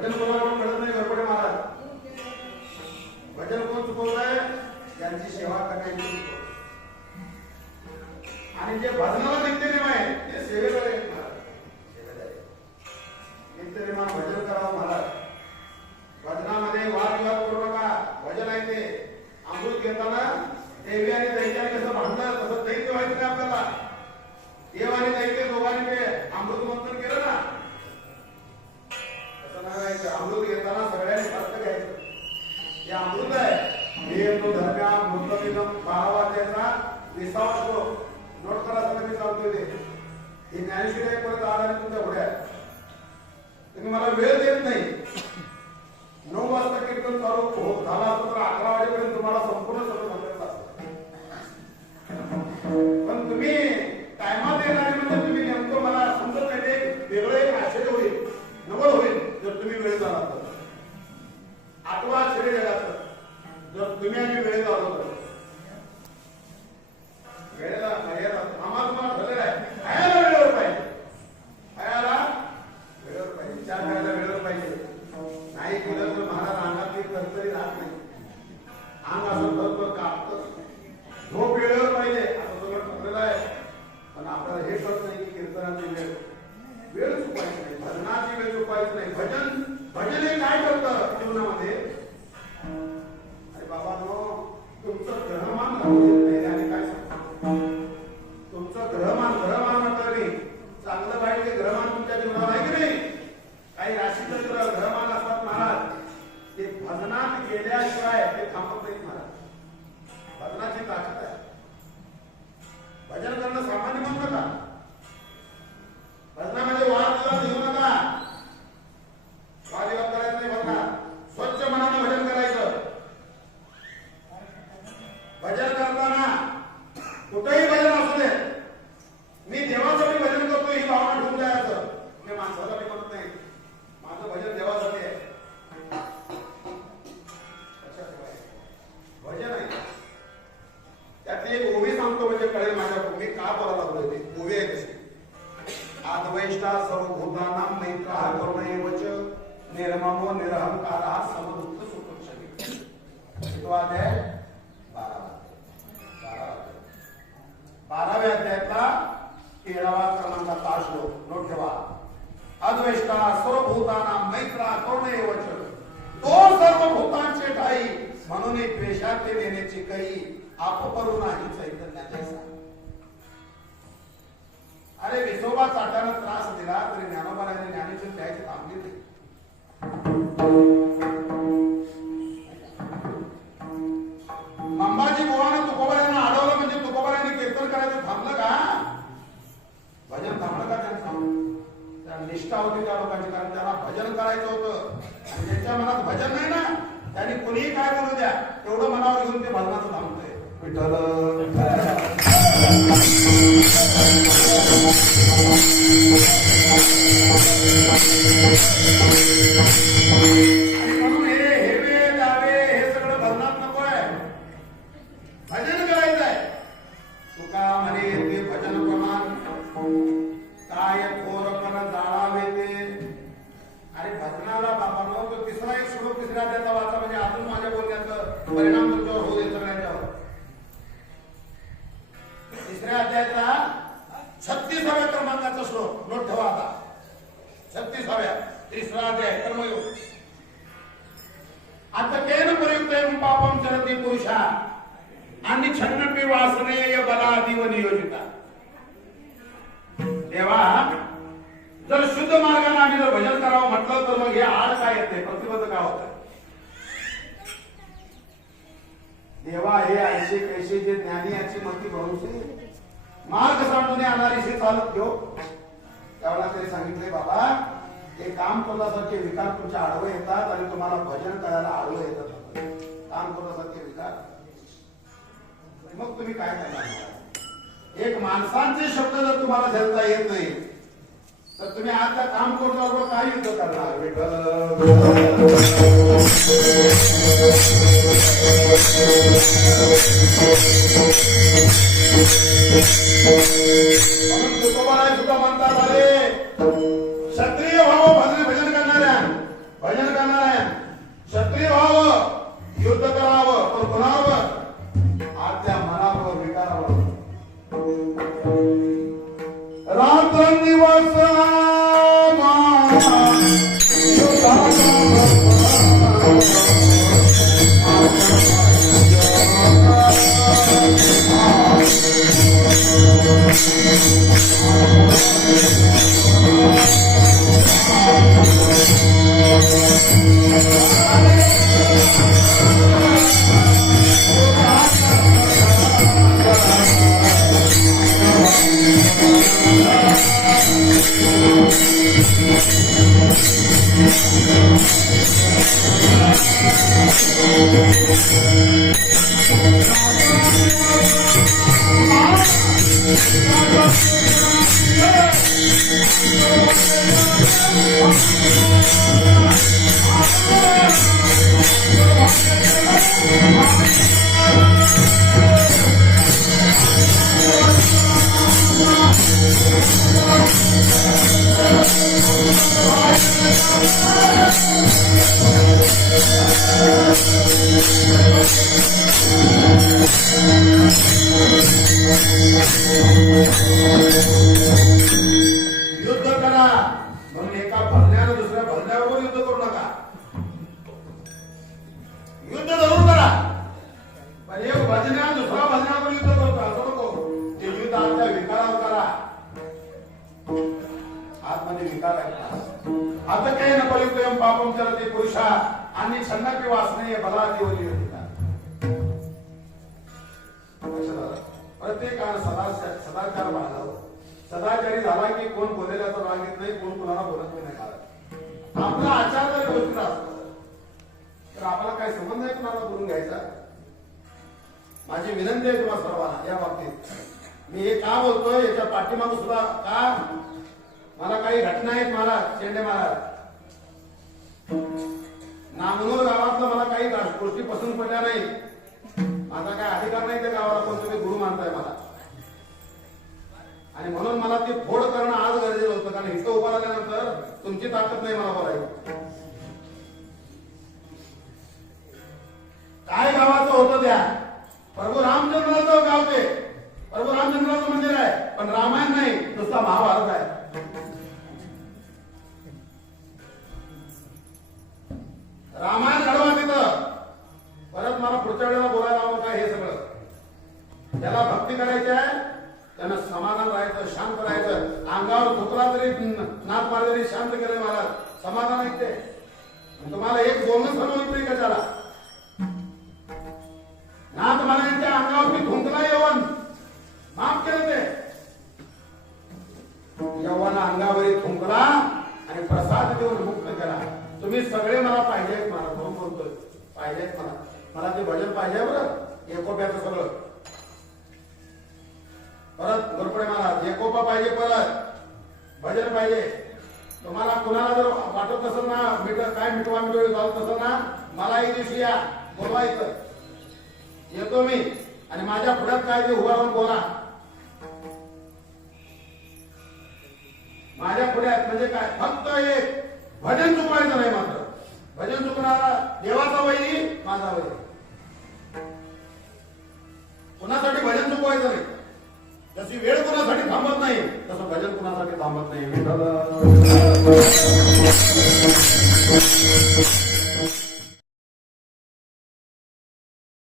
भजन कोणाला कळत नाही घरपडे महाराज. भजन कोण चुकवलंय? त्यांची सेवा करण्याची. आणि जे भजनाला नित्यनेम आहे ते सेवेला आहे महाराज. नित्यनेमान भजन करावं महाराज. भजनामध्ये वादविवाद करू नका. भजन आहे ते अमृत घेताना देवी आणि दैत्याने कसं भांडलं तसं दैत्य व्हायचं नाही आपल्याला. देव आणि दैत्य दोघांनी ते अमृत मंथन केलं ना, तसं नाही व्हायचं. अमृत घेताना सगळ्यांनी सारखं घ्यायचं. हे अमृत आहे. हे तो धर्म्या मृतविगम 12 अध्यायाचा 20वा श्लोक नोट करा. सगळं मी सांगतोय ते. हे ज्ञानेश्वरी आहे. परत आला तुमच्या पुढे तुम्ही मला वेळ देत नाही. 9 वाजता कीर्तन चालू झाला असतं तर 11 वाजेपर्यंत तुम्हाला संपूर्ण सगळं सांगायचं असतं. पण तुम्ही टायमात येणार म्हणजे तुम्ही नेमकं मला समजत नाही. ते वेगळं एक आश्चर्य होईल, नवल होईल जर तुम्ही वेळेत आला तर. आठवा आश्चर्य जगाचं जर तुम्ही आम्ही वेळेत आलो तर. वेळेला आम्हाला तुम्हाला ठरलेलं आहे खायला वेळेवर पाहिजे. खायला वेळेवर पाहिजे. चहा खायला वेळेवर पाहिजे. नाही केलं तर महाराज अंगातली तरतरी राहत नाही. अंग असं तरतर कापतं. झोप वेळेवर पाहिजे असं सगळं ठरलेलं आहे. पण आपल्याला हे कळत नाही की कीर्तनाची वेळ चुकवायची नाही, भजनाची वेळ चुकवायची नाही. भजन हे काय करतं जीवनामध्ये? अरे बाबांनो, तुमचं ग्रहमान राहू देत नाही. आणि काय सांगतो तुमचं ग्रहमान म्हटलं मी चांगलं वाईट ते ग्रहमान तुमच्या जीवनात आहे की नाही? काही राशीचं ग्रहमान असतात महाराज, ते भजनात गेल्याशिवाय ते थांबत नाहीत महाराज. भजनाची ताकद आहे. भजन करणं सामान्य म्हणू नका. भजनामध्ये वादविवाद घेऊ नका. वादविवाद करायचं नाही. भजनात स्वच्छ मनाने भजन करायचं. भजन करताना कुठेही भजन असू दे, मी देवासाठी भजन करतो ही भावना ठेवून जायचं. मी माणसासाठी म्हणत नाही. माझं भजन देवासाठी आहे. भजन आहे. त्यातली एक ओवी सांगतो म्हणजे कळेल माझ्या. मी का बोलायला लागलोय ते. ओवी आहे कशी. आद्वैष्टा सर्वभूतानां मैत्रः करुण एवच निर्ममो निरहंकारः समदुःख सुखक्षमी. तो अध्याय 12व्या अध्यायातला 13वा क्रमांकाचा श्लोक नोट ठेवा. अद्वैष्टा सर्वभूतानां मैत्रः करुण एवच. तो सर्व भूतांचे ठाई म्हणून द्वेषाचे देण्याची काही आपपरू नाही चैतन्याचे सांग. अरे विसोबा चाट्यानं त्रास दिला तरी ज्ञानोबाने ज्ञानेश्वर द्यायचे थांबले नाही. मंबाजी बुवानं तुकोबाऱ्यांना अडवलं म्हणजे तुकोबाऱ्यांनी कीर्तन करायचं थांबलं का? भजन थांबलं का? त्यांना निष्ठा होती त्या लोकांची. कारण त्यांना भजन करायचं होतं. आणि ज्यांच्या मनात भजन नाही ना त्यांनी कोणीही काय बोलू द्या तेवढं मनावर घेऊन ते भजनाचं थांबतंय. विठ्ठल म्हणून हे हेवे दावे हे सगळं भजनात नको आहे. भजन करायचं आहे. तुका म्हणे ते भजन प्रमाण काय थोरपण जाणावे ते. आणि भजनाला बाबा तो तिसरा एक श्लोक 3ऱ्या अध्यायाचा वाचा म्हणजे अजून माझ्या बोलण्याचा परिणाम तुमच्यावर होऊ दे सगळ्यांच्यावर. 3ऱ्या अध्यायाचा 36व्या क्रमांकाचा श्लोक नोट ठेवा आता. 36व्या 3रा अध्याय कर्मयोग. अतकेन प्रयुक्तेन पापम चरति पुरुषा आणि छन्नपि वासनेय बलादिव नियोजिता. देवा जर शुद्ध मार्गाने आम्ही जर भजन करावं म्हटलं तर मग हे आड काय येते? प्रतिबंध काय होत? देवा हे ऐसे कैसे जे ज्ञानी याची मती भरोसे मार्ग सांडून अनारीशी चालत घेऊ. त्यावेळेला ते सांगितले बाबा हे काम करण्यासारखे विकार तुमच्या आडवे येतात आणि तुम्हाला भजन करायला आडवं येतात. काम करण्यासारखे विकार मग तुम्ही काय करणार? एक माणसांचे शब्द जर तुम्हाला झेलता येत नाही तर तुम्ही आता काम करण्याबरोबर काय युद्ध करणार? म्हणून तुकोबाराय सुद्धा म्हणतात अरे क्षत्रिय व्हावं भजन करणाऱ्या. भजन करणाऱ्या क्षत्रिय व्हावं, युद्ध करावं, पण कोणावर? आपल्या मनावर, विकारावर. रात्रंदिवस युद्ध करा म्हणून एका भरण्यानं दुसऱ्या भरण्याबरोबर युद्ध करू नका. युद्ध जरूर करा, पण एक भजन्या दुसरा भजण्यावर युद्ध करतो असं नको. ते युद्ध आपल्या विकारावर करा. आतमध्ये विकार आहे. आता काही न पलितोयम पापम चरते पुरुषा आणि छन्नपी वासने बलादेवली होती. प्रत्येकानं सदाचार बाळगावं. सदाचारी झाला की कोण बोलेल्याचा राग येत नाही, कोण कोणाला बोलत नाही. आपला आचार जरी गोष्टी असतो तर आपल्याला काही संबंध आहे कुणाला बोलून घ्यायचा. माझी विनंती आहे तुम्हाला सर्वांना या बाबतीत. मी हे का बोलतोय याच्या पाठीमागं सुद्धा का मला काही घटना आहेत. मला शेंडे महाराज नामनूर गावातलं मला काही गोष्टी पसंत पडल्या नाही. माझा काय अधिकार नाही त्या गावाला, पण तुम्ही गुरु मानताय मला आणि म्हणून मला ते फोड करणं आज गरजेचं होतं. कारण इथं उभा राहिल्यानंतर तुमची ताकद नाही मला बोलायची. काय गावाचं होतं त्या प्रभू रामचंद्राचं गाव, ते प्रभू रामचंद्राचं मंदिर आहे, पण रामायण नाही, नुसता महाभारत आहे. रामायण घडवा तिथं. परत मला पुढच्या वेळेला बोलायला हवं काय हे सगळं. ज्याला भक्ती करायची आहे त्यानं समाधान राहायचं, शांत राहायचं. अंगावर थुकला तरी नाक मारला तरी शांत केलं महाराज, समाधान ऐकते. तुम्हाला एक बोलणं सर्व नाही कशाला. नाथ महाराजांच्या अंगावर मी थुंकला यवन माफ केलं ते. यवन अंगावरील थुंकला आणि प्रसाद देऊन मुक्त केला. तुम्ही सगळे मला पाहिजेत, मला म्हणून बोलतोय पाहिजेत मला. मला ते भजन पाहिजे बरं, एकोप्याचं सगळं. परत गोरपडे महाराज एकोपा पाहिजे, परत भजन पाहिजे. तुम्हाला कुणाला जर वाटत असेल ना काय मिठवा मिठवी झालं तसं ना, मला एक दिवशी या बोलवा, इथं येतो मी आणि माझ्या पुढ्यात काय ते उभा राहून बोला. माझ्या पुढ्यात म्हणजे काय, फक्त एक भजन चुकवायचं नाही. मात्र भजन चुकणारा देवाचा वैरी, माझा वैरी. कुणासाठी भजन चुकवायचं नाही. जशी वेळ कुणासाठी थांबत नाही तसं भजन कुणासाठी थांबत नाही.